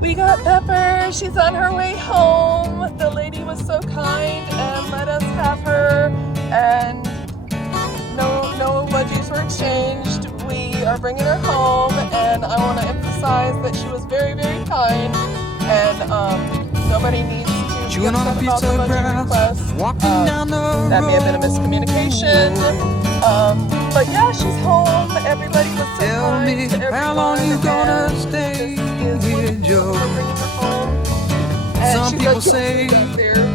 We got Pepper. She's on her way home. The lady was so kind and let us have her, and no budgies were exchanged. We are bringing her home, and I want to emphasize that she was very, very kind, and nobody needs to be upset about the budgie request. That may have been a miscommunication. But yeah, she's home. Everybody was so kind to everyone. How long you gonna stay here, Joe? We're bringing her home. And Some she people does get say food up there.